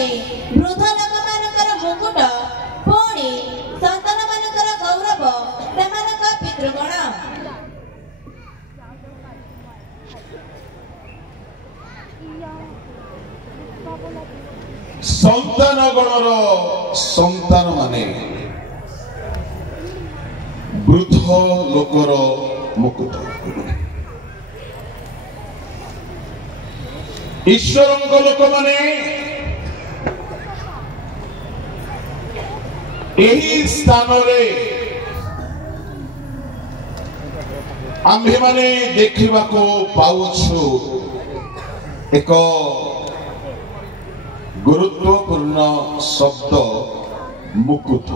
माने वृद्ध लोक मानकर मुकुट पुणी संतान मानकर गौरव सेमानक पितृगण संतान गणर संतान माने वृद्ध लोकर मुकुट ईश्वरंक लोक माने एही स्थान रे आम्भे माने देखिबा को पाउछु एक गुरुत्वपूर्ण शब्द मुकुट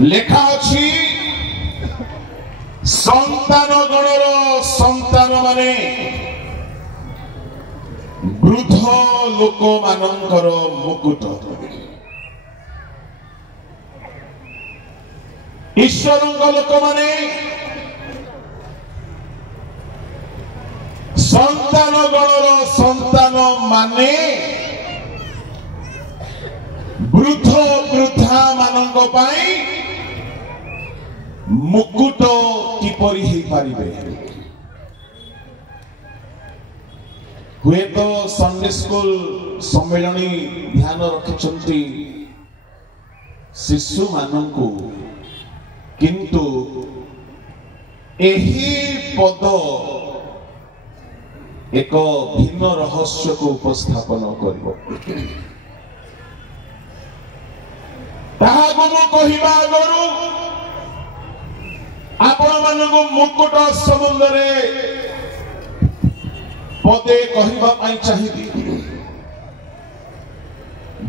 लेखा अछि संतान गणर संतान माने वृद्ध लोक मानकर मुकुट ईश्वरंक लोक माने संतान गणर संतान माने वृद्ध वृद्धा मानक पाई मुकुट किपरि हे पारिबे हुए तो संडे स्कूल सम्मेलनी ध्यान रखिछंती शिशु मानकु किंतु एही पद एक भिन्न रहस्य को उपस्थापन करिवो ताहागु मु कहिबा गरु आपण मानकु मुकुट संबंध रे पदे कहिबा पई चाहिबी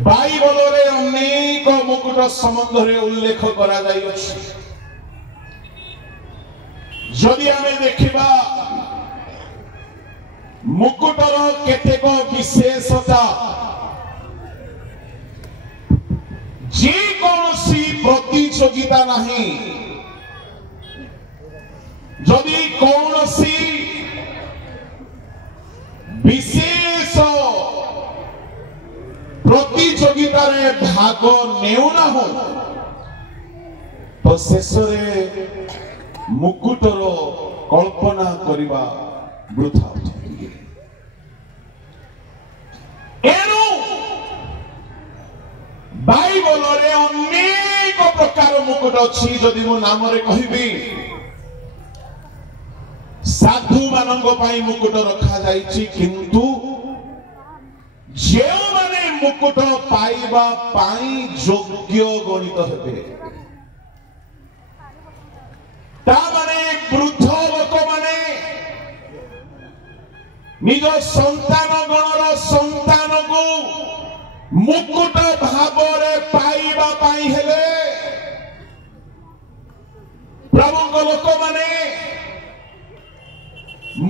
बाइबल रे अनेक मुकुट संबंध रे उल्लेख करा जाई अछि जदि आमे देखिबा मुकुटर केतेक विशेषता जे कौनसी प्रतियोगिता नहीं जदि कौनसी विशेष प्रतियोगिता रे भाग नेउना हो तो शेष रे मुकुटर कल्पना करिबा वृथा एनु बाइबल रे अनेक प्रकार मुकुट अछि जदि मो नाम रे कहिबी साधु मानक पाई मुकुट रखा जाइछि किंतु जे माने मुकुट पाइबा पाई योग्य गणित हेबे ता माने वृद्ध लोक माने निज संतान गणर संतान को मुकुट भावरे पाइबा पाई हेले प्रभु लोक माने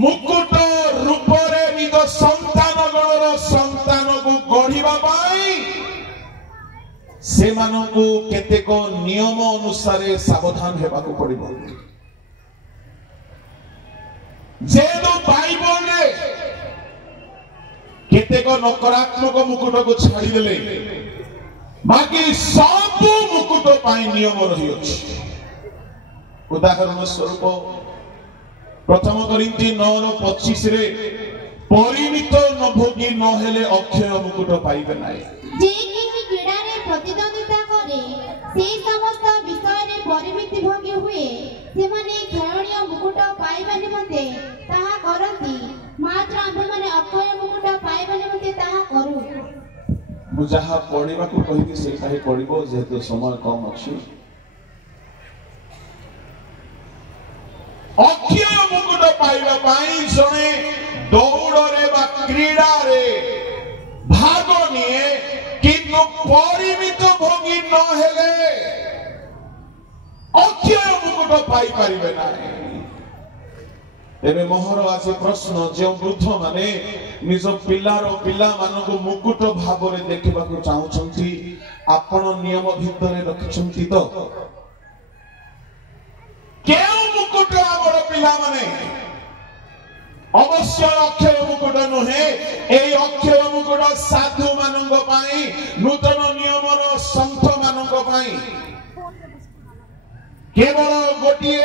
मुकुट रूप रे निज संतान गणर संतान को गढ़िबा पाई से मानकु केतेक नियम अनुसार सावधान हेबा को पड़िबो जेनो बाइबल रे केतेक नकारात्मक मुकुट को छाड़ी देले बाकी सब मुकुट पाई नियम रही अछि उदाहरण स्वरूप प्रथम कोरिन्थी 9:25 रे परिमित न भोगी न हेले अक्षय मुकुट पाइबे नाही जे कि क्रीड़ा रे प्रतिद्वंदिता करे से समस्त विषय रे परिमित भोगी हुए से माने खेलणीय मुकुट पाइबा निमंते ताहा करंती मात्र आम्भे माने अक्षय मुकुट पाइबा निमंते ताहा करू मु जहा पढिबा को कहिबी से काहे पढिबो जेहेतु समय कम अछि अक्षय मुकुट पाइबा पाई जणे दौड़ रे बा क्रीड़ा रे भाग निए किंतु परिमित भोगी न हेले अक्षय मुकुट पाई परिबे नाही एबे मोहर आसे प्रश्न जे वृद्ध माने निज पिलार पिला मानको मुकुट भाव रे देखिबा को चाहउछंती आपण नियम भितरे रखिछंती तो केउ मुकुट हमर पिला माने अवश्य अवश्य अक्षय मुकुट नुहे ए अक्षय मुकुट साधु मानंग पाई नूतन नियमर संत मानंग पाई केवल गोटे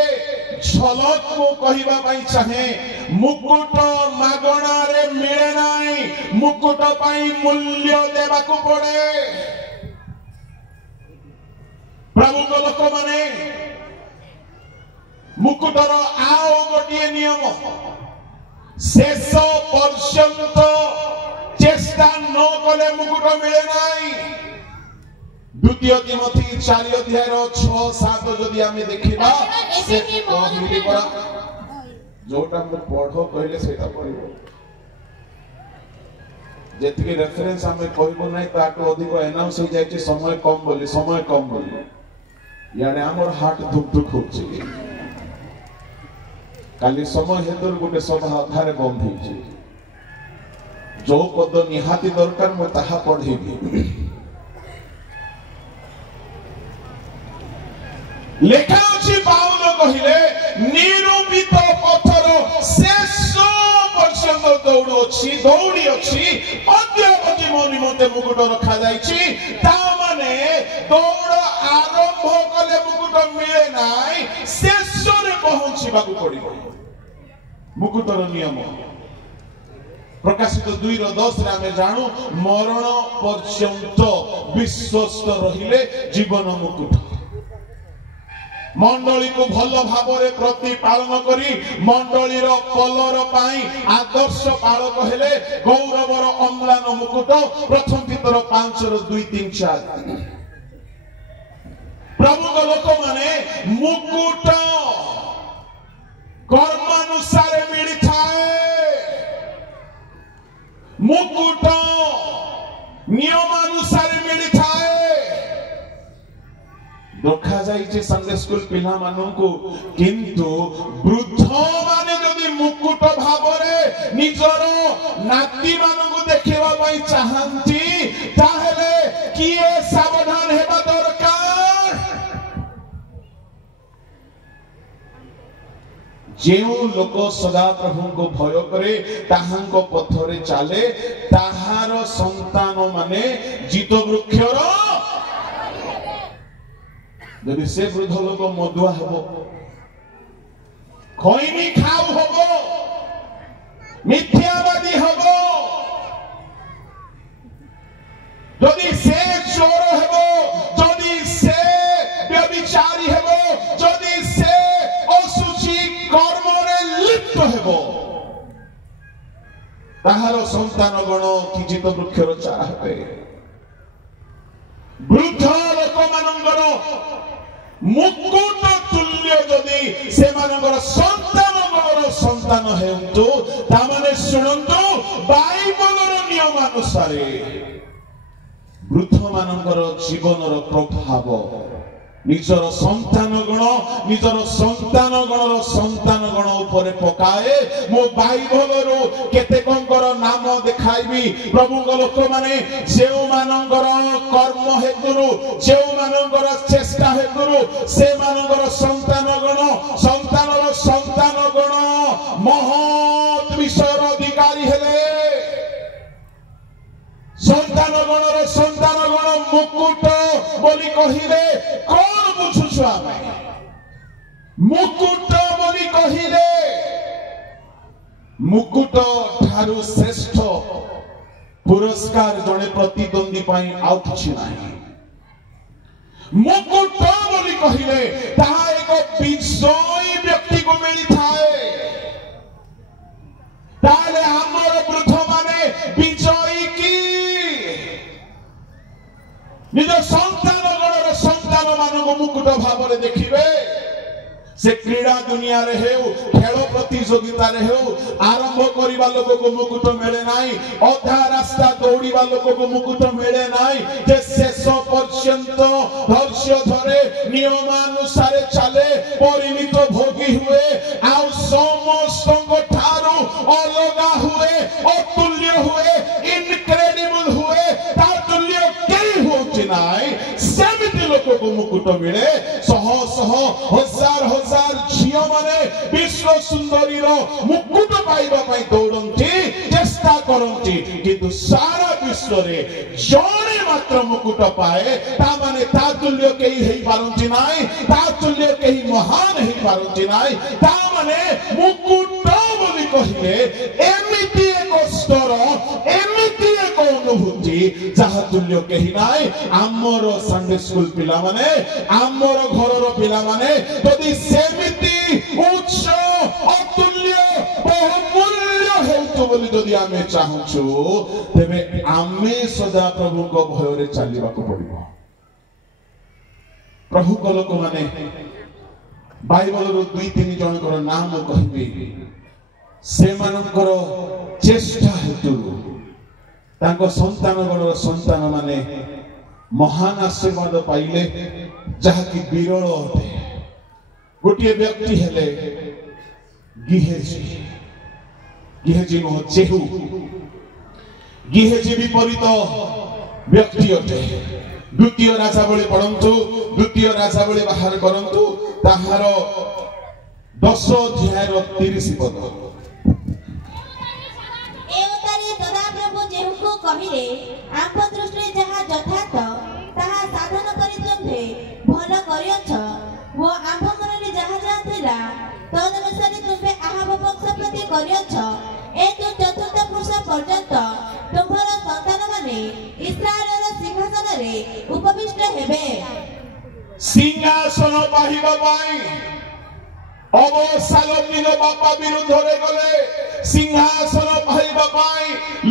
झलक को कहवा पाई चाहे मुकुट मागणा रे मिले नाही मुकुट पाई मूल्य देवा को पड़े प्रभु को लोक माने मुकुटर आओ गोटे नियम शेष पर्यंत चेष्टा न कले मुकुट मिले नाही द्वितीय तिमोथी 4 अध्याय 6-7 जदि आमे देखिबा से कहली परा जोटा हम पढ़ो कहले सेटा पढ़िबो जेतिके रेफरेंस आमे कहबो नै ताको अधिक अनाउंस हो जाय समय कम बोली याने हमर हार्ट धुक धुक होछि काली समय हेतु गोटे सभा अधारे बंद होछि जो पद निहाती दरकार म ताहा पढ़ेबी लेखा अछि पाउल कहिले निरूपित पथर शेष पर्यंत दौड़ी अछि अद्यावधि मो निमंते मुकुट रखा जाइछि ता माने दौड़ आरंभ कले मुकुट मिले नाही शेष रे पहुंचीबाकू पड़िबो मुकुटर नियम प्रकाशित 2:10 रे आमे जानु मरण पर्यंत विश्वस्त रहिले जीवन मुकुट मंडली को भल भाव में प्रतिपालन करी मंडली कलर पाई आदर्श पालक हेले गौरवर अम्लान मुकुट प्रथम पीतर 5:2-3-4 प्रभु को लोक माने मुकुट कर्मानुसार मिली थाए मुकुट नियमानुसार मिली थाए देखा जाइए संडे स्कूल पिला मानू किंतु वृद्ध माने जदि मुकुट भाव रे निजर नाती मानू देखा चाहती ताहले किए सावधान हेबा दरकार जेउ लोक सदा प्रभु को भय करे ताहांको पथरे चाले ताहार संतान माने जीत वृक्षर जदि से वृद्ध लोक मदुआ हबो खैनी खाऊ हबो मिथ्यावादी हबो जदि से चोर हबो जदि से व्यभिचारी हबो जदि से असुचि कर्म रे लिप्त हबो ताहार संतान गण किजित वृक्षर चारा हेबे वृद्ध लोक मानंगर मुकुट तुल्य जदि से मानकर संतान गणर संतान हेतु तामाने सुनंतु बाइबलर नियम अनुसार वृद्ध मानकर जीवनर प्रभाव निजर संतान गणर संतान गण ऊपर पकाए मो बाइबलर केतेकंकर नाम देखाइबी प्रभु लोक माने जेउ मानकर कर्म हेतुरु जेउ मानकर चेष्टा हेतुरु से मानकर संतान गण महत् विषयर अधिकारी हेले संतान गण मुकुट बोली कहिले कौन बुझुछु आमे मुकुट बोली कहिले मुकुट ठारू श्रेष्ठ पुरस्कार जने प्रतिद्वंदी पाई आउ किछि नाही मुकुट बोली कहिले ताहा एक विजयी व्यक्ति को मिली थाए ताले हमर वृद्ध माने विजयी की निज संतान गणर संतान मानक मुकुट भाव में देखिए से क्रीड़ा दुनिया रे हेउ खेल प्रतियोगिता रे हेउ आरंभ करिबा लोक को मुकुट मिले नाही अधा रास्ता दौड़ीबा लोक को मुकुट मिले नाही जे शेष पर्यंत धैर्य धरे नियमानुसार चले परिमित भोगी हुए आ समस्त ठारू अलगा हुए अतुल्य हुए इनक्रेडिबल हुए ता तुल्य केही होछि नाही सेमिति लोक को मुकुट मिले सह सह हजार हजार झियो माने विश्व विश्व सुंदरी मुकुट पाइबा दौड़ती चेष्टा करती किंतु सारा विश्व रे जड़े मात्र मुकुट पाए ता माने ता तुल्य कहीं हेई पारंती नाई ता तुल्य कहीं महान हेई पारंती नाई ता माने मुकुट बोली कहिले एमिति एक स्तर एमिति एक अनुभूति जहा तुल्य कहीं नाई आमर संडे स्कूल पिला माने आमर घरर पिला माने यदि सेमिति उच्च अतुल्य बहुमूल्य हेतु बोली यदि आमे चाहूछु तेबे आमे सदा प्रभु को भय रे चलिबा को पड़िबो प्रभु को लोक माने बाइबल रो 2-3 जन कर नाम कहबे से मानकर चेष्टा हेतु तांको संतान गणर संतान माने महान आशीर्वाद पाइले जहा की विरल अटे गोटे व्यक्ति हेले गिहेजी नो जेहू गिहेजी विपरीत व्यक्ति अटे द्वितीय राजावली पढ़ंतु द्वितीय राजावली बाहर करंतु ताहार 10 अध्याय 30 पद एवतारे सदा प्रभु जेहुको कहिले आंप दृष्टि जहा यथार्थ ताहा साधन करि तुमे भल करियछ वो आंप मनरे जहा जहा थिला तदनुसारे तुमे आहाब पक्ष प्रति करियछ ए तो चतुर्थ पुरुष पर्यंत तुम्हारा संतान माने इस्राएलर सिंहासन रे उपविष्ट हेबे सिंहासन पाहिबा पाई अबशालोम निज बापा विरुद्ध रे गले सिंहासन पाहिबा पाई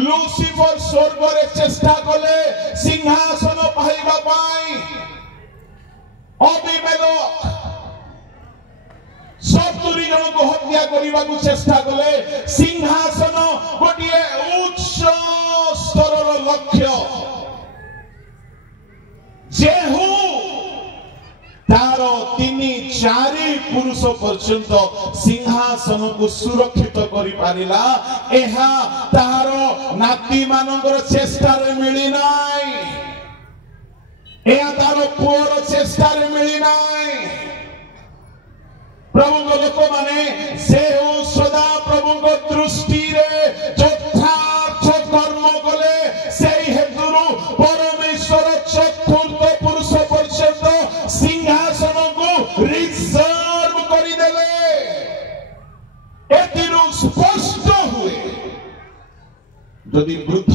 लूसीफर स्वर्ग रे चेष्टा कले सिंहासन पाहिबा पाई अबीमेलेक 70 जन को हत्या करबा को चेष्टा कले सिंहासन गोटिए उच्च स्तरर लक्ष्य जेहू तार 3-4 पुरुष पर्यंत सिंहासन को सुरक्षित करि पारिला एहा तार नाती मानकर चेष्टा रे मिली नाई एहा तार पुअर चेष्टा रे मिली नाई प्रभु को लोक माने से सदा प्रभु को दृष्टि रे यथार्थ कर्म कले सेही हेतुरु परमेश्वर चतुर्थ पुरुष पर्यंत सिंहासन को रिजर्व करि देले एतिरु स्पष्ट हुए यदि वृद्ध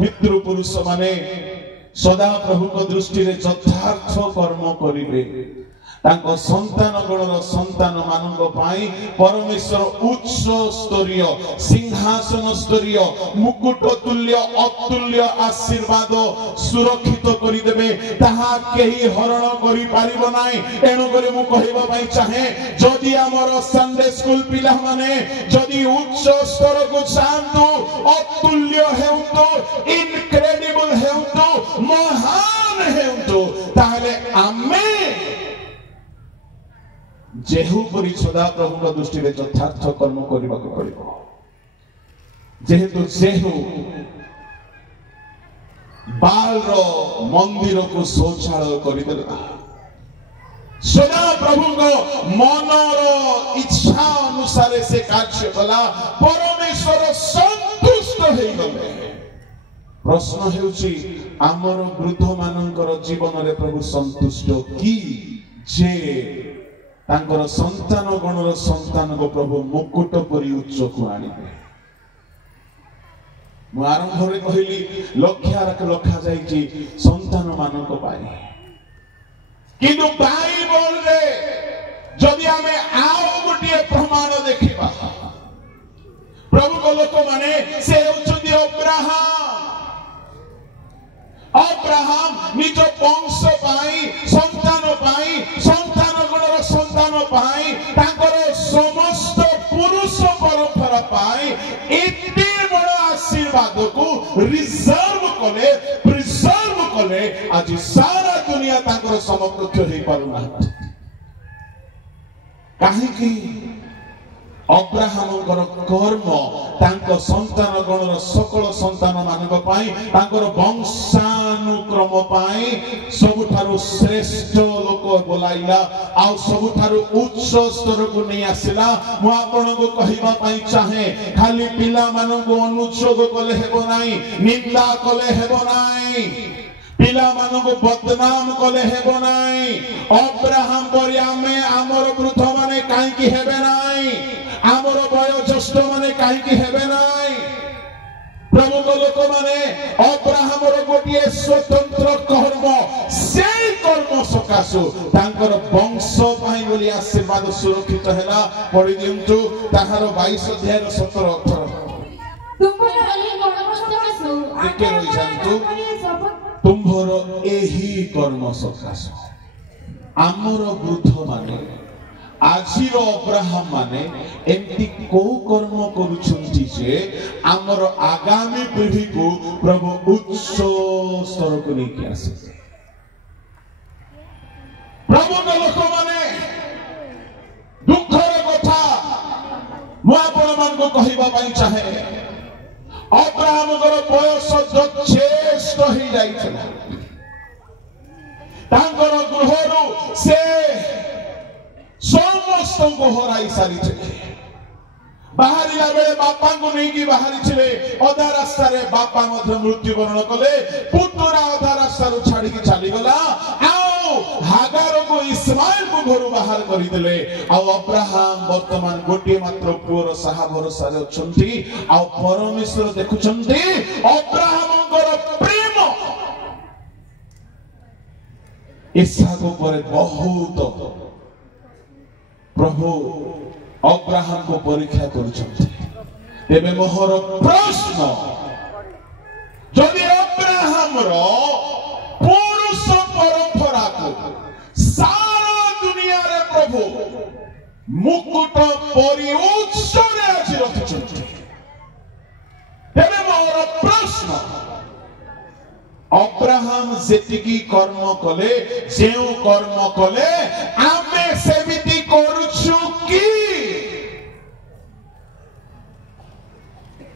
पितृ पुरुष माने सदा प्रभु को दृष्टि रे यथार्थ कर्म करिवे तांको संतान गणर संतान मानक पाई परमेश्वर उच्च स्तरीय सिंहासन स्तरीय मुकुट तुल्य अतुल्य आशीर्वाद सुरक्षित करि देबे ताहा केही हरण करि पारिबो नाही एनु करे मु कहिबा पई चाहे जदि हमर संडे स्कूल पिला माने जदि उच्च स्तर को चाहंतु अतुल्य हेउतो इनक्रेडिबल हेउतो महान हेउतो ताहले आमे जेहू परि सदा प्रभु का दृष्टि रे यथार्थ कर्म करबा को पड़िबो जेहेतु जेहू बाल रो मंदिर को शौचालय करि देला सदा प्रभु को मन रो इच्छा अनुसार से कार्य कला परमेश्वर संतुष्ट हेई गले प्रश्न हेउची हमर वृद्ध मानकर जीवन रे प्रभु संतुष्ट की जे तांकर संतान गणर संतान को प्रभु मुकुट परि उच्च को आनिबे मु आरंभ रे कहली लखा जाईची संतान मानक पाई किंतु बाइबल रे जदि हमें आउ गोटे प्रमाण देखिबा प्रभु को लोक माने से होचुदी अब्राहम निज वंश पाई संतान गणर संतान पाई तांकर समस्त पुरुष परंपरा पाई एते बड़ आशीर्वाद को रिजर्व कले प्रिजर्व कले आज सारा दुनिया तांकर समकक्ष हे पारुना काहे कि अब्राहम कर्म तांको संतान गणर सकल संतान मानक पाई तांकर वंशानुक्रम पाई सबुठारु श्रेष्ठ लोक बोलाइला आ सबुठारु उच्च स्तर को नहीं आसिला मु आपन को कहिबा पाई चाहे खाली पिला मानन को अनुच्छेद कले हेबो नाही निंदा कले हेबो नाही पिला मानन को बदनाम कले हेबो नाही अब्राहम परि आमे हमर वृद्ध माने काहे कि हेबे नाही हमर वयोज्येष्ठ माने काहे कि हेबे नाही प्रभु को लोक माने अब्राहम रो गोटिए स्वतंत्र कर्म से कर्म सकासु तांकर वंश पाई बोली आशीर्वाद सुरक्षित हैला पढि दिंतु ताहार 22 अध्याय 17 18 एके रहि जानतु तुम्भर एही कर्म सकासु आमर वृद्ध माने आजिर अब्राहम माने एंती को कर्म करूछंती जे आमर आगामी पीढ़ी को प्रभु उच्च स्तर को लेके आसे प्रभु के लोक माने दुखर कथा मु आपण मान को कहिबा पई चाहे अब्राहम कर बयस ज्येष्ठ ही जाइछला तांकर गृहरु से समस्त को हराई सारी बाहरिला बेले बापा को नहीं कि बाहरी छिले अधा रास्ता रे बापा मध्य मृत्युवरण कले पुतरा अधा रास्ता रो छाड़ी के चली गला आओ हागार को इस्माइल को घर बाहर करी देले आ अब्राहम वर्तमान गोटे मात्र पुर साहा भरोसा रे छंती आ परमेश्वर देखुछंती अब्राहम कर प्रेम इसहाक पर बहुत प्रभु अब्राहम को परीक्षा करुछंती तेबे मोहर प्रश्न जदि अब्राहम रो पुरुष परंपरा को सारा दुनिया रे प्रभु मुकुट परि उच्च रे आज रखिछंती तेबे मोहर प्रश्न अब्राहम जेतिकी कर्म कले जेउ कर्म कले आमे सेमिति करूछु की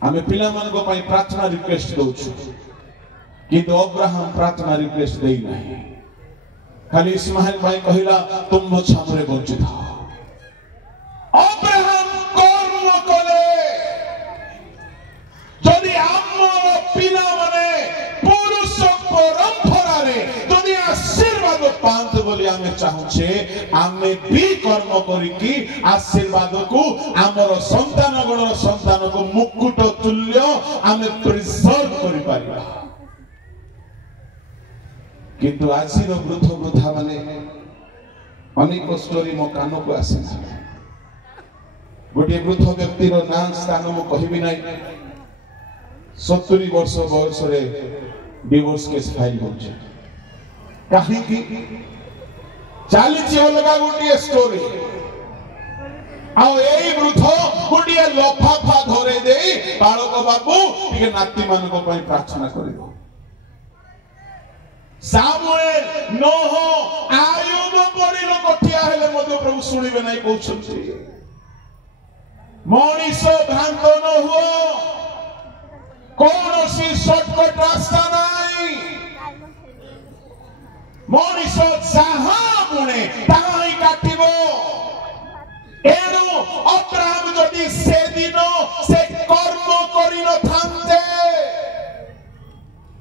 आमे पिला मान को पई प्रार्थना रिक्वेस्ट दोछु किंतु अब्राहम प्रार्थना रिक्वेस्ट देई नाही खाली इस्माइल भाई कहिला तुम मो छामरे बंचित अब्राहम कर्म कले जदि हमर पिला माने पुरुष परंपरा रे जदि आशीर्वाद पांत बोली आमे चाहूछे आमे भी कर्म करी कि आशीर्वाद को हमर संतान गणर संतान को मुकुट तुल्य आमे प्रिजर्व करि पारिबा किंतु आजिर वृद्ध वृद्धा माने अनेक स्टोरी मो कान को आसे गोटे वृद्ध व्यक्ति रो नाम स्थान मो कहिबि नै 70 वर्ष बयस रे डिवोर्स केस फाइल होछ काहे कि चालीची अलगा गोटे स्टोरी आ एई वृद्ध गोटे लफाफा धरे देई बालक बाबू टिके नाती मान को पई प्रार्थना करिवो सामुएल नोह आयुब परि लोक ठिया हेले मधु प्रभु सुनिबे नै कहउछंती मनीष भ्रांत न हुओ कौन सी शॉर्टकट रास्ता नहीं मनीष जहां बुणे ताहा ही काटिबो एनु अब्राहम जदि से दिन से कर्म करि न थांते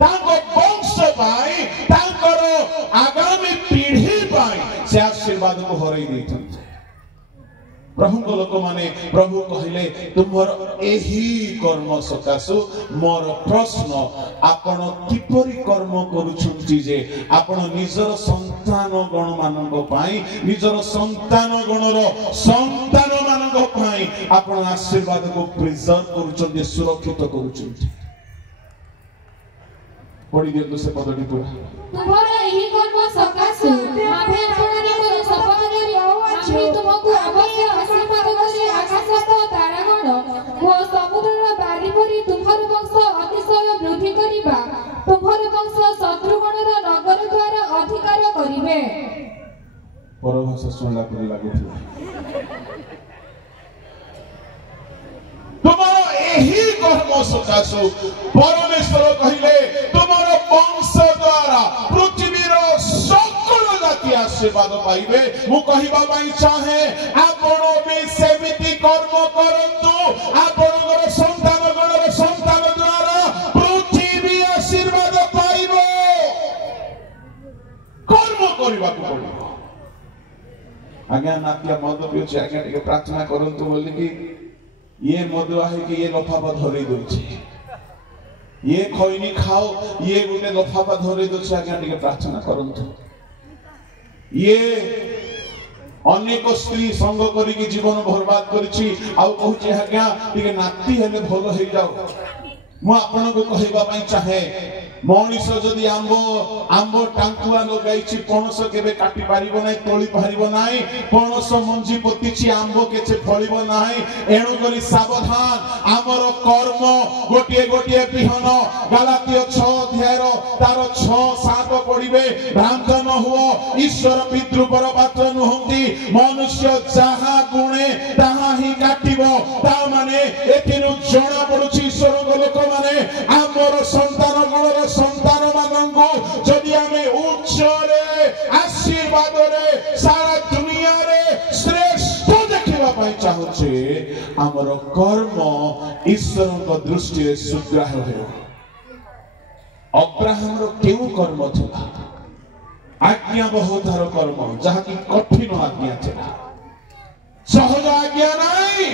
तांको वंश पाई तांकर आगामी पीढ़ी पाई से आशीर्वाद को हरई दैथंते प्रभु को लोक माने प्रभु कहिले तुमर एही कर्म सकासु मोर प्रश्न आपण किपरि कर्म करूछंती जे आपण निजर संतान गण मानक पाई निजर संतान गणर संतान मानक पाई आपण आशीर्वाद को प्रिजर्व करूछंती सुरक्षित करूछंती पढि दियंतु से पदटी पूरा तुमर एही कर्म सकासु माभे आपणारे को शपथ करी आमी तुमको अवश्य आशीर्वाद करी आकाशस्थ तारागण ओ समुद्रर बारी परि तुमर वंश अतिशय वृद्धि करिबा तुमर वंश शत्रुगणर नगर द्वारा अधिकार करिवे परभाषा सुनला परि लागुथि तुमर एही सकाशु परमेश्वर कहिले तुमर वंश द्वारा पृथ्वीर सकल जाति आशीर्वाद पाइबे। मु कहिबा पई चाहे आपण भी सेमिति कर्म करंतु आपनकर संतान गणर संतान द्वारा पृथ्वी आशीर्वाद पाइबो। कर्म करबा को पड़िबो। आज्ञा नात्या मद पिउछि आज्ञा टिके प्रार्थना करंतु बोली कि ये मदुआ है कि ये लफाफा धरे दोछि ये खैनी खाओ ये गुटे लफाफा धरे दोछि आज्ञा टिके प्रार्थना करंतु। ये अनेक स्त्री संग करी कि जीवन बर्बाद करिछि आ कहूछि आज्ञा टिके नाती हेले भलो हे जाओ। मु आपन को कहिबा पई चाहे मनीष जदि आंब टांकुआ लगाई पणस केबे काटी पारिबो नाही तोली पारिबो नाही पणस मंजी पतिछि आंब केचे फळिबो नाही। एणु करी सावधान आमर कर्म गोटिए गोटिए बिहन गलातीय 6 अध्यायर तार 6-7 पढिबे भ्रांत न हुओ। ईश्वर पितृपर पात्र नुहंती मनुष्य जहा गुणे ताहा ही काटिबो। ता माने एथिनु जणा पडुछि ईश्वर लोक माने आमर संतान गणर संतान मानंगो जदि आमे उच्चरे आशीर्वाद रे सारा दुनिया रे श्रेष्ठ देखिबा पई चाहुछे हमर कर्म ईश्वरक दृष्टि रे सुग्राह्य हेउ। अब्राहम रो केउ कर्म थिला आज्ञा बहुतार कर्म जहा कि कठिन आज्ञा थिला सहज आज्ञा नाही।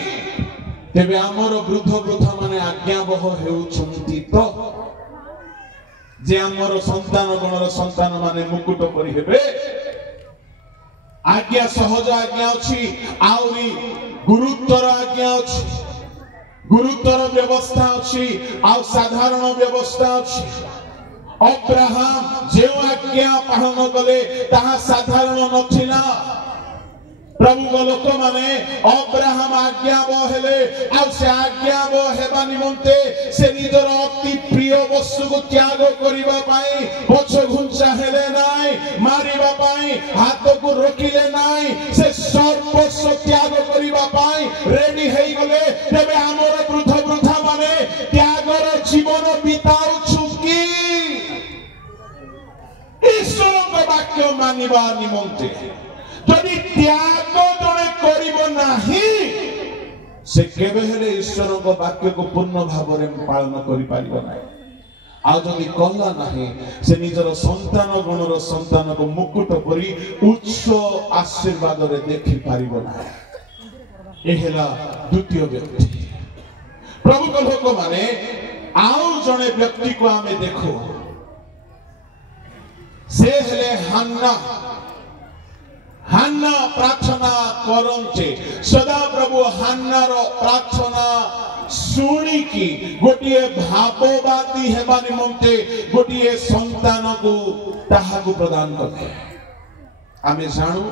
तेबे हमर वृद्ध वृद्धा माने आज्ञा बह हेउछंती तो जे हमर संतान गणर संतान माने मुकुट परि हेबे। आज्ञा सहज आज्ञा अछि आउरी गुरुत्तर आज्ञा अछि गुरुत्तर व्यवस्था अछि आ साधारण व्यवस्था अछि। अब्राहम जे आज्ञा पालन कले ताहा साधारण नथिला। प्रभु लोक माने अब्राहम आज्ञा हेले आ से आज्ञा हेबा निमंते से निजर अति प्रिय वस्तु को त्याग करिबा पाई पछ घुंचा हेले नाई मारिबा पाई हाथ को रोकिले नाई से सर्वस्व त्याग करिबा पाई रेडी हेई गले। तेबे हमर वृद्ध वृद्धा माने त्यागर जीवन बिताउ छुकी ईश्वर को वाक्य मानिबा निमंते जदि त्याग जड़े करिब नाही से केबे हेले ईश्वर को वाक्य को पूर्ण भाव रे पालन करि पारिबो नाही। आ जदि कला नाही से निजर संतान गणर संतान को मुकुट परि उच्च आशीर्वाद रे देखि पारिबो नाही। ए हेला द्वितीय व्यक्ति। प्रभु को लोक माने आउ जने व्यक्ति को आमे देखो से हेले हान्ना प्रार्थना करंचे सदा प्रभु हान्नार प्रार्थना सुनी की गोटिए भाववादी हेबा निमंते गोटिए संतान को ताहाकु प्रदान करते। आमे जानु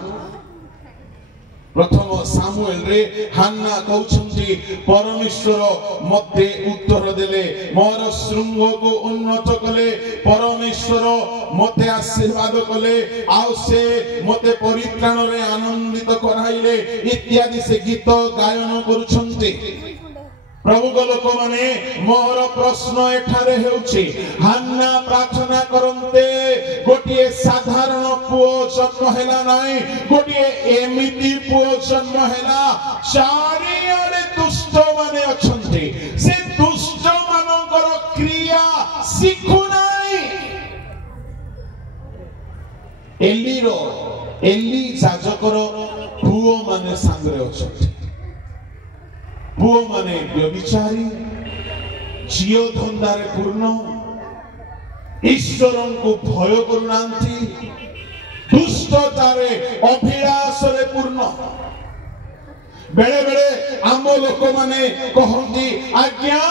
प्रथम सामुएल रे हान्ना कहउछंती परमेश्वर मते उत्तर देले मोर श्रृंग को उन्नत कले परमेश्वर मते आशीर्वाद कले आउ से मते परित्राण रे आनंदित कराइले इत्यादि से गीत गायन करूछंती। प्रभु लोक माने मोर प्रश्न एठारे हेउछि हान्ना प्रार्थना करंते गोटिए साधारण पुओ जन्म हेला नाही गोटिए एमिति पुओ जन्म हेला। चारिआडे दुष्ट माने अछंती से दुष्ट मानकर क्रिया सिखु नाही। एली जाजकर पुओ माने सांगरे अछंती पुओ माने व्यभिचारी झियो धंदारे पूर्ण ईश्वरन को भय करुनांती दुष्टतारे अभिलाष रे पूर्ण। बेले बेले आम लोक माने कहंती आज्ञा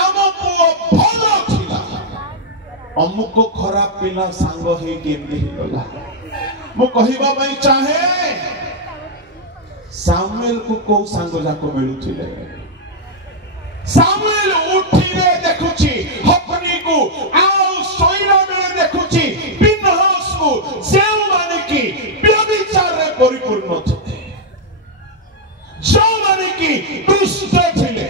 आम पुओ भलो थिला अमुक खराब पिला सांग हे केमती हिला। मु कहिबा पई चाहे सामुएल को को सांग जाको मिलुथिले सामुएल उठिले देखुची हफनी को आउ सोइला बेले देखुची पिनहास को जेउ माने की व्यभिचार रे परिपूर्ण थे जो माने की दुष्ट थिले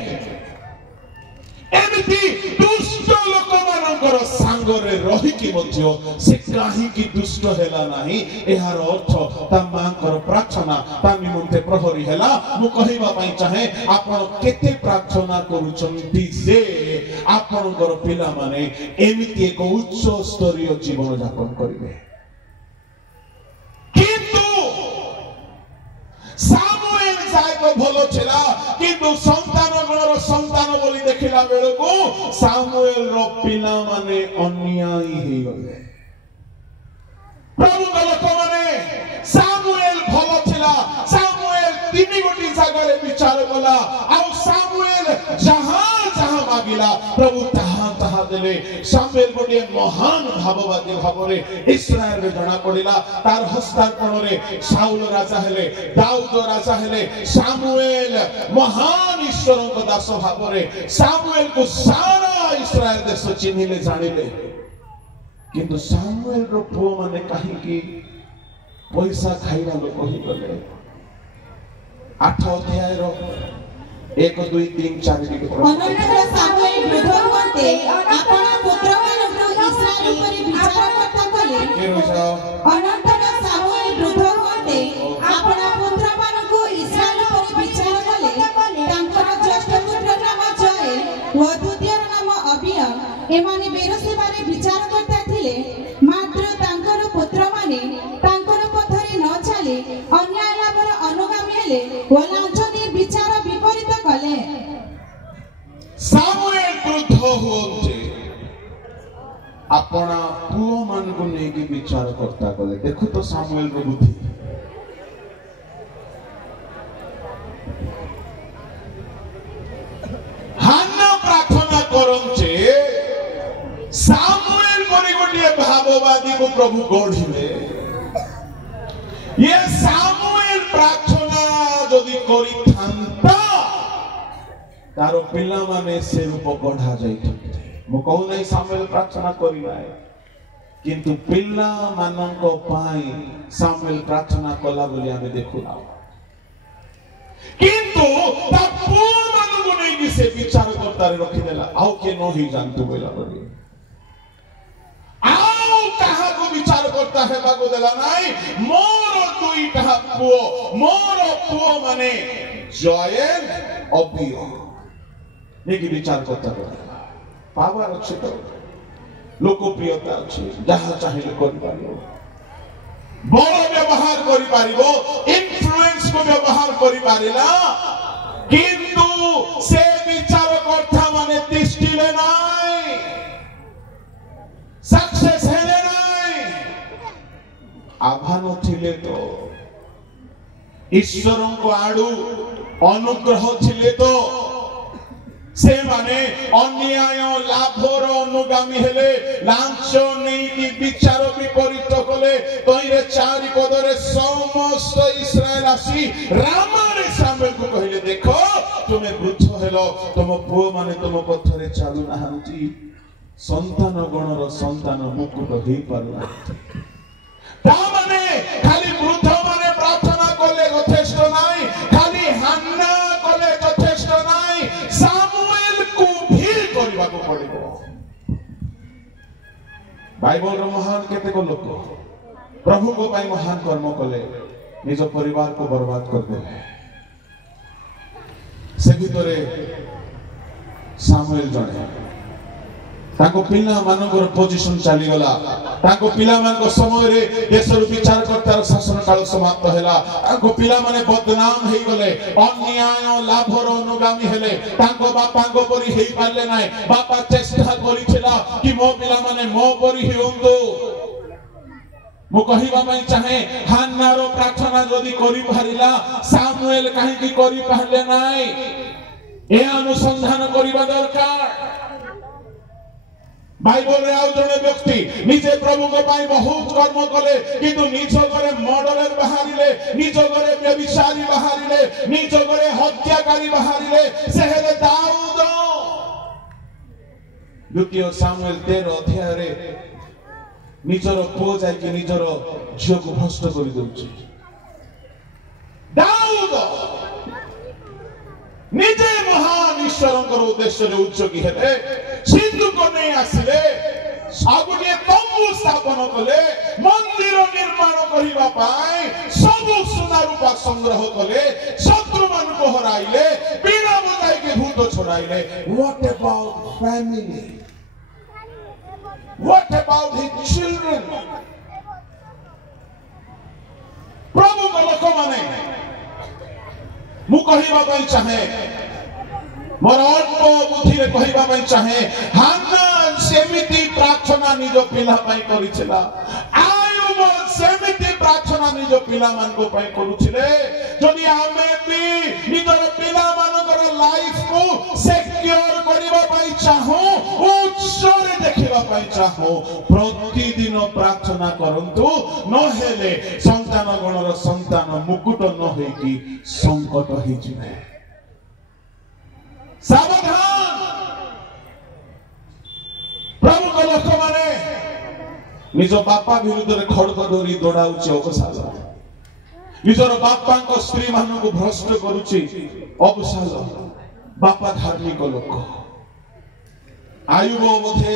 एमि सेठी दुष्ट लोक मानकर सांगरे रही कि मध्य से काहे कि दुष्ट हेला नाही एहार अर्थ ता मांकर प्रार्थना ता निमंते प्रहरी हेला मु कहिबा पई चाहे आपण केते प्रार्थना करूचंती जे आपनकर पिला माने एमिति एक उच्च स्तरीय जीवन यापन करिवे किंतु सामुएल जायको भलो छिला किंतु संतान गणर संतान बोली देखिला बेलको सामुएल रो पिला माने अन्यायी हे गले प्रभु लोक माने सामुएल भलो छिला सामुएल तीन गोटी जगह विचार कला आ सामुएल जहां जहां मागिला प्रभु तहां तहां देले सामुएल गोटे महान भाववादी भावरे इस्राएल रे जणा पड़िला तार हस्तार्पण रे शाऊल राजा हेले दाऊद राजा हेले सामुएल महान ईश्वरक दास भावरे सामुएल को सारा इस्राएल देश चिन्हिले जानिले किंतु सामुएल रो पुओ माने काहे कि पैसा खाइबा लोक ही गले 8 अध्याय रो 1 2 3 4 टिके अनंतर सामुएल वृद्ध होते आपण पुत्र मानक इस्राएल ऊपर विचार करता कले के रोजा अनंतर सामुएल वृद्ध होते आपण पुत्र मानक इस्राएल ऊपर विचार कले तांकर ज्येष्ठ पुत्र नाम जय व द्वितीय नाम अबिया एमाने बेरोसेबारे विचार करता थिले मात्र तांकर पुत्र माने तांकर पथरे न चले अन्याय लाभर अनुगामी हेले व लांछनी विचार विपरीत कले सामुएल वृद्ध होते अपना पुओ मान को नेकी विचार करता कले देखो तो सामुएल रो बुद्धि हान्ना प्रार्थना करंचे सामुएल परि गोटे भाववादी को प्रभु गढ़िले ये सामुएल प्रार्थना जदि करि थांता तारो पिल्ला माने से रूप गढ़ा जाइथते मु कहू नै सामुएल प्रार्थना करि नाय किंतु पिल्ला मानक पाई सामुएल प्रार्थना कला बोली आमे देखुला किंतु ता पूर्ण मानक नै कि से विचार करता रे रखि देला आउ के न ही जानतु बोला बोली आउ कहा को विचार करता है बागो देला नाई मोर दुई कहा मोर पुओ माने जयन अबियो नेकी विचार करता बोला पावर अच्छे तो लोकप्रियता अच्छे जहां चाहिए कर पारिबो बड़ व्यवहार करि पारिबो इन्फ्लुएंस को व्यवहार करि पारिला किंतु से विचार करता माने तिष्टिले नाई सक्सेस हेले नाई आभान थिले तो ईश्वरन को आडू अनुग्रह थिले तो से माने अन्याय लाभर अनुगामी हेले लांच नहीं कि विचार विपरीत कले तइरे चारि पदरे समस्त इस्राएल आसी रामारे सामुएल को कहले देखो तुमे वृद्ध हेलो तुम पुओ माने तुम पथरे चालू नाहंती संतान गणर संतान मुकुट हे पारला ता माने खाली वृद्ध माने प्रार्थना कले यथेष्ट नाही खाली हन्ना कले यथेष्ट नाही सामुएल को भी करबा को पड़िबो बाइबल रो महान केते को लोक प्रभु को पाई महान कर्म कले निज परिवार को बर्बाद कर देले से भितरे सामुएल जणे ताको पिला मानकर पोजीशन चली गला ताको पिला मान समय रे देशर विचार करतार शासन काल समाप्त हैला ताको पिला माने बदनाम हेई गले अन्याय लाभर अनुगामी हेले ताको बापा को परि हेई पाले नाय बापा चेष्टा करिथिला कि मो पिला माने मो परि हेउंतो मु कहिबा पई चाहे हान्ना रो प्रार्थना जदी करि पारिला सामुएल काहे कि करि पारले नाय ए अनुसंधान करिबा दरकार बाइबल रे आउ जने व्यक्ति निजे प्रभु को पाई बहुत कर्म कले किंतु निज घरे मर्डरर बाहरिले निज घरे व्यभिचारी बाहरिले निज घरे हत्याकारी बाहरिले से हेले दाऊद द्वितीय सामुएल 13 अध्याय रे निजर पुओ जाय कि निजर झियो को भ्रष्ट करि दउछि दाऊद निजे महान ईश्वर उद्देश्य उद्योगी हेले सिंधु को नहीं आसिले सबुटे तंबू स्थापन कले मंदिर निर्माण करिबा पाई सब सुना रूपा संग्रह कले शत्रु मान को हराइले बीड़ा बजाई के भूत छोड़ाइले what about family what about his children प्रभु को लोक माने मु कहिबा पई चाहे मोर अल्प बुद्धि रे कहिबा पई चाहे हान्ना सेमिति प्रार्थना निज पिला पई करिछला आयुब सेमिति प्रार्थना निज पिला मान को पई करूछिले जदि आमे भी निजर पिला मानकर लाइफ को सिक्योर करिबा पई चाहो उच्चरे देखिबा पई चाहो प्रतिदिन प्रार्थना करंतु न हेले संतान गणर संतान मुकुट न होई संकट हो जिवे सावधान प्रभु को लोक माने निज बापा विरुद्ध रे खड़क धरी दौड़ाउछि अवसाल निजर बापा को स्त्री मान को भ्रष्ट करूछि अवसाल बापा धार्मिक लोक आयुब बोधे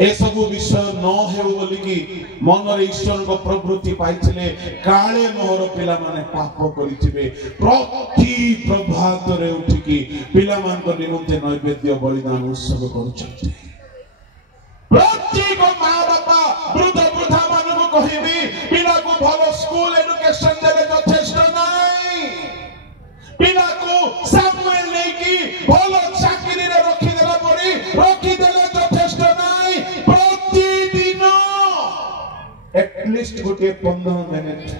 ए सब विषय न हेउ बोली कि मन रे ईश्वर को प्रवृत्ति पाइथिले काळे मोहर पिला माने पाप करिथिबे प्रति प्रभात रे उठी कि पिला मान को निमंते नैवेद्य बलिदान उत्सव करूछथि प्रति को मां बापा वृद्ध वृद्धा मान को कहिबी पिला को भलो स्कूल एजुकेशन देले यथेष्ट नाही पिला को सामुएल नै कि भलो चाकरी रे रखि देला परी रखि देले यथेष्ट नाही प्रतिदिन एटलिस्ट गोटे 15 मिनिट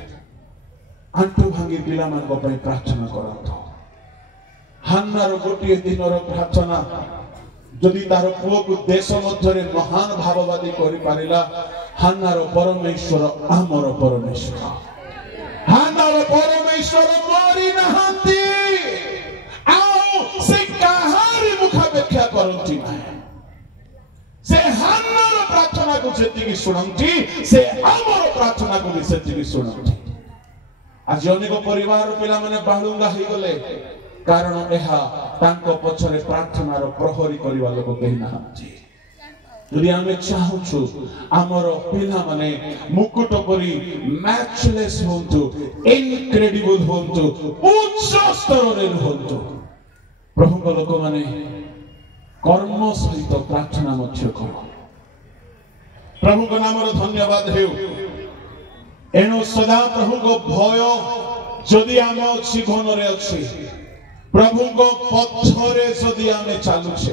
आंटू भांगी पिला मान को पई प्रार्थना करंतो हान्नार गोटे दिनर प्रार्थना जदि तार पुओ को देश मध्य रे महान भाववादी करि पारिला हान्नार परमेश्वर आमर परमेश्वर हान्नार परमेश्वर मरि नहांती आओ से काहारी मुखापेक्षा करंती नाही से हान्नार प्रार्थना को जेतिकी सुनंती से आमर प्रार्थना को भी सेतिकी सुनंती आज अनेक परिवार पिला माने बाळुंगा होई गले कारण एहा तांको पछरे प्रार्थनार प्रहरी करिवा लोक केहि नाहंती यदि आमे चाहूछु आमर पिला माने मुकुट परी मैचलेस होंतु इनक्रेडिबल होंतु उच्च स्तर रे होंतु प्रभु को लोक माने कर्म सहित प्रार्थना मध्य करो प्रभु को नाम धन्यवाद हेउ एनो सदा प्रभु को भय जदि आम जीवन रे अछि प्रभु को पथरे जदि आमे चालू छे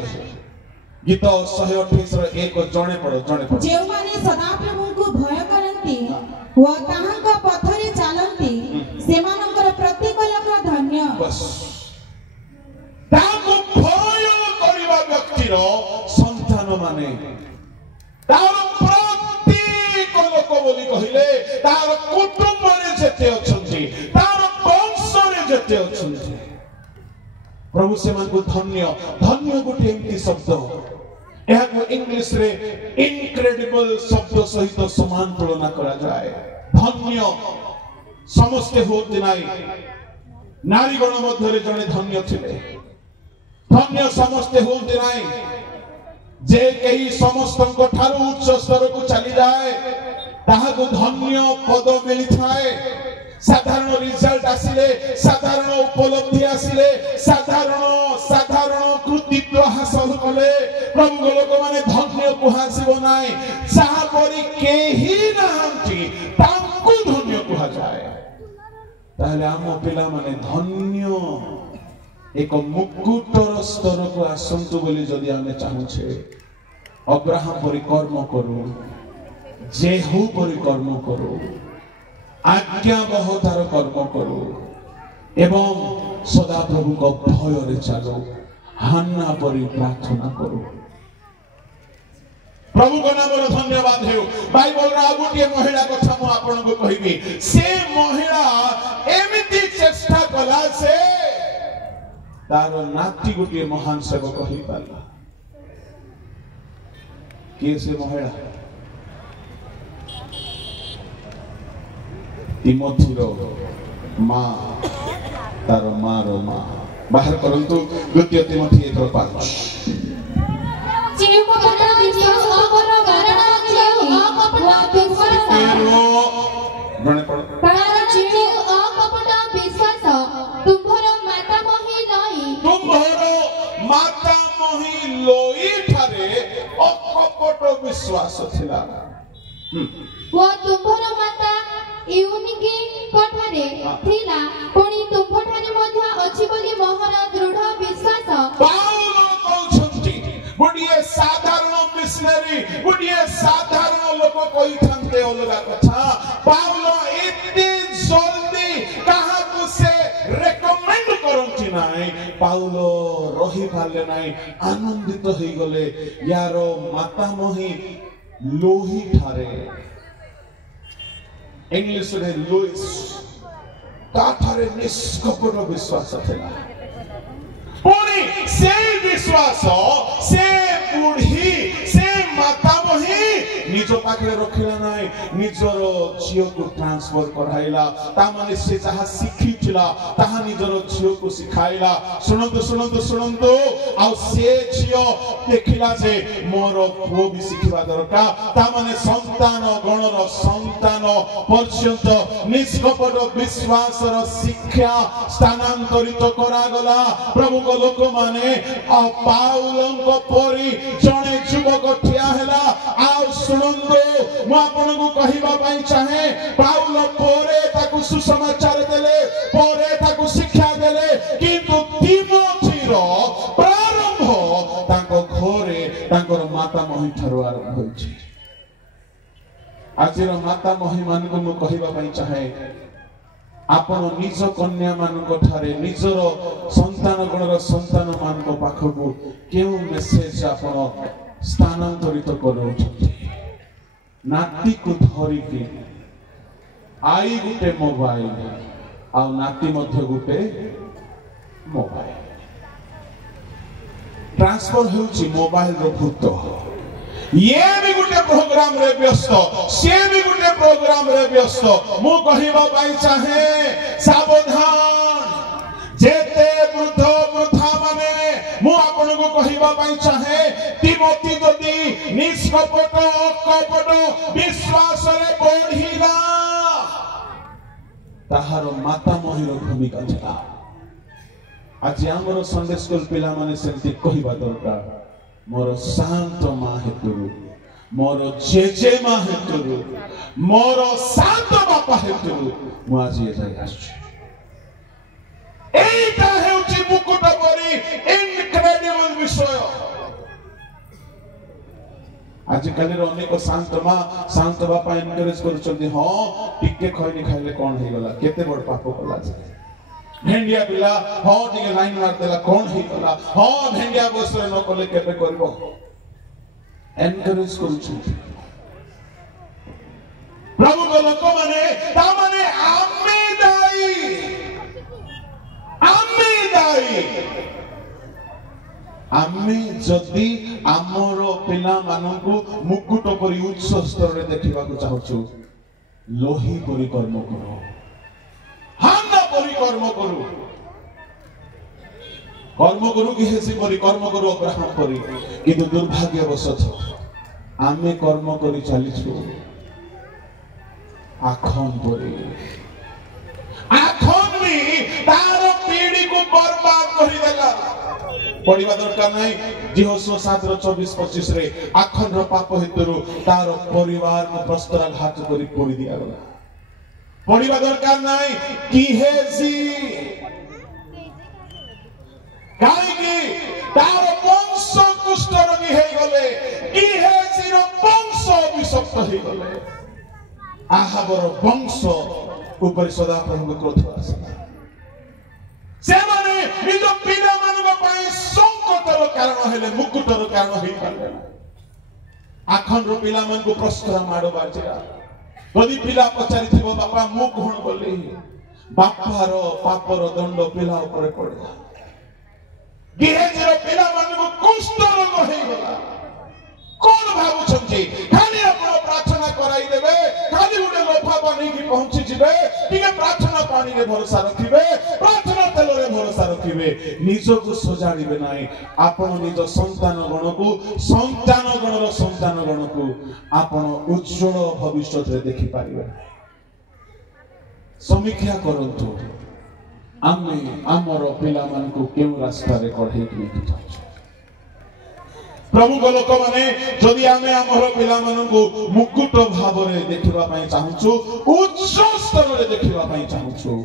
गीत 128 रो 1 जणे पढ जे माने सदा प्रभु को भय करंती व ताहा को पथरे चालंती सेमानकर प्रतिकूल धन्य बस ताको भय करिवा व्यक्तिर संतान माने तार प्रतिकूल लोक बोली कहिले तार कुटुंब रे जेते अछंती तार वंश रे जेते अछंती प्रभु से मन को धन्य धन्य गोटे एमती शब्द यह को इंग्लिश रे इनक्रेडिबल शब्द सहित समान तुलना करा जाए धन्य समस्त होते नाही नारी गण मध्य रे जने धन्य थिले धन्य समस्त होते नाही जे कई समस्त को ठारू उच्च स्तर को चली जाए ताहा को धन्य पद मिली थाए साधारण रिजल्ट आसिले साधारण उपलब्धि आसिले साधारण कृतित्व हासिल कले प्रभु लोक माने धन्य कुहासिबो नाही साहा परी केही नाहंती तांकु धन्य कुहा जाए ताले आम पिला माने धन्य एक मुकुटर स्तर को आसंतु बोली जदि आमे चाहूछे अब्राहम परी कर्म करू जेहू परी कर्म करू आज्ञा बहुतार कर्म करो एवं सदा प्रभु को भय रे चलो हान्ना परी प्रार्थना करो प्रभु को नाम धन्यवाद हेउ बाइबल रा गोटे महिला कथा मु आपन को कहिबी से महिला एमिति चेष्टा कला से तार नाती गोटे महान सेवक होई पाला के से महिला तिमोथीर माँ तार माँ बाहर करंतु द्वितीय तिमोथी 1:5 जीव को बड़ा विश्वास पर कारण जीव अकपट गणे पड़ कारण जीव अकपट विश्वास तुम्हरो मातामही लई तुम्हरो मातामही लोई ठारे अकपट विश्वास थिला वो तुम्हरो माता यूनिकी कठारे थिला पुणी तुम्हठारे मध्य अछि बोली मोहर दृढ़ विश्वास पाउलो कहउछंती गुडिए साधारण मिशनरी गुडिए साधारण लोक कहि थांते अलगा कथा पाउलो एते जल्दी कहा को से रेकमेंड करंती नाही पाउलो रही पाले नाही आनंदित होई गले यारो मातामही लोही ठारे इंग्लिश रे लुइस काठारे निष्कपट विश्वास थिला पुणी से विश्वास से बुढ़ी से मातामही निज पाखरे रखिला नाही निजर झियो को ट्रांसफर कराइला ता माने से जहा शिखिथिला ताहा निजर झियो को सिखाइला सुनंतु सुनंतु सुनंतु आ से झियो देखिला जे मोर पुओ भी शिखिबा दरकार ता माने संतान गणर संतान पर्यंत निष्कपट विश्वासर शिक्षा स्थानांतरित करा गला प्रभु को लोक माने आ पाउलंको परी जणे युवक ठिया हेला आ सुनंदो मु आपन को कहिबा पई चाहे पाउल परे ताकु सुसमाचार देले परे ताकु शिक्षा देले किंतु तिमोथीर प्रारंभ ताको घरे ताकर माता मही ठारो आरंभ होइछि आजिर माता मही मान को मु कहिबा पई चाहे आपण निज कन्या मानक ठारे निजर संतान गणर संतान मानक पाखकु केउ मेसेज आपण स्थानांतरित करूछथि नाती को धरि के आई गुटे मोबाइल आ नाती मध्य गुटे मोबाइल ट्रांसफर होउछि मोबाइल रो भूत ये भी गुटे प्रोग्राम रे व्यस्त से भी गुटे प्रोग्राम रे व्यस्त मु कहिबा पाई चाहे सावधान जेते वृद्ध वृद्धा माने मु आपन को कहिबा पाई चाहे तिमोथी जदी निष्कपट अकपट विश्वास रे बढ़िला ताहार माता महिर भूमिका थिला आज हमर संडे स्कूल पिला माने सेंती कहिबा दरकार मोर शांत मां हेतुरु मोर जेजे मां हेतुरु मोर शांत बापा हेतुरु मु आज ए जाय आछी एटा हेउची मुकुट परी इनक्रेडिबल विषय आज कल अनेक शांत मां शांत बापा एनकरेज करछथि हां टिके खइनी खाइले कोन हे गला केते बड़ पाप कला जे भेंडिया पिला हां टिके लाइन मार देला कोन हे गला हां भेंडिया बसरे न कले केबे करबो एनकरेज करछथि प्रभु को लोक माने ता माने आम्मे जदि आमर पिला मानकु मुकुट परि उच्च स्तर रे देखिबा को चाहछु लोही परि कर्म करो हाना परि कर्म करू कि हेसी परि कर्म करू अब्राहम परि किंतु दुर्भाग्यवशत आम्मे कर्म करि चलिछु आखन परि आखन भी तार पीढ़ी को बर्बाद करि देला पढ़िबा दरकार नाही यहोशुआ 7:24-25 रे आखन रो पाप हेतुरु तार परिवार को प्रस्तराघात करी पोड़ी दिया गला पढ़िबा दरकार नाही की हेजी काई की तार वंश कुष्ठ रोगी हे गले की हेजी रो वंश विषक्त हे गले आहाबर वंश ऊपर सदा प्रभु क्रोध आसला से माने निज पिता मानक पाए संकटर कारण हेले मुकुटर कारण हे पाले आखन रो पिला मन को प्रस्तर माडो बाजरा यदि पिला पचारि थिबो बापा मु कोन बोली बापार पापर दंड पिला ऊपर पड़ला गेहेजर पिला मन को कुष्ठ रोग हे गला कोन भाबु छंती खाली अपन प्रार्थना कराई देबे खाली उडे लोफा पानी की पहुंची जिबे टिके प्रार्थना पानी रे भरोसा रखिबे प्रार्थना तेल रे भरोसा रखिबे निजको सजाड़िबे नाही आपण निज संतान गणर संतान गणको आपण उज्जवल भविष्य रे देखि पारिबे समीक्षा करंतु आमे आमर पिला मान को केउ रास्ता रे कढै कि प्रमुख लोक माने जदि आमे आमर पिला मान को मुकुट भाव रे देखिबा पई चाहूछु उच्च स्तर रे देखिबा पई चाहूछु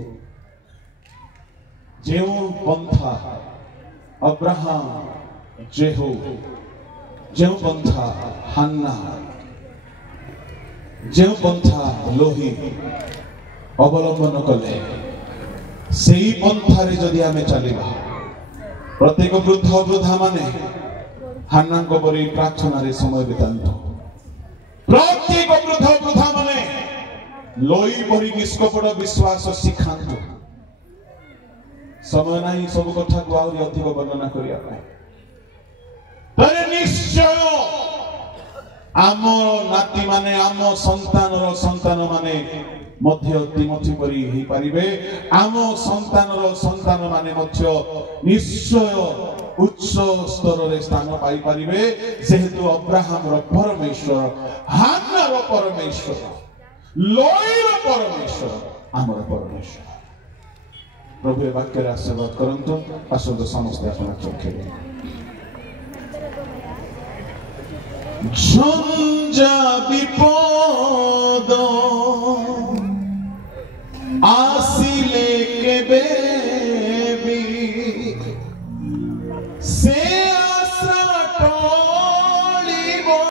जेउ पंथा अब्राहम जेहू जेउ पंथा हन्ना जेउ पंथा लोही अवलंबन कले सेही पंथारे जदि आमे चलिबा प्रत्येक वृद्ध वृद्धा माने हन्ना को परि प्रार्थना रे समय बितांतो प्रत्येक वृद्ध वृद्धा माने लोई परि निष्कपट विश्वास सिखांतो समय नहीं सब कथा को आउरी अधिक वर्णना करिया पाए तरे निश्चय आम नाती माने आम संतान माने मध्य तिमोथी परि ही परिबे आम संतान माने मध्य निश्चय उच्च स्तर रे स्थान पाई परिबे जेहेतु अब्राहम रो परमेश्वर हान्ना रो परमेश्वर लोई रो परमेश्वर आमर परमेश्वर प्रभु वाक्य आशीर्वाद करंतु आसंत समस्त अपना चोखे झंझा विपद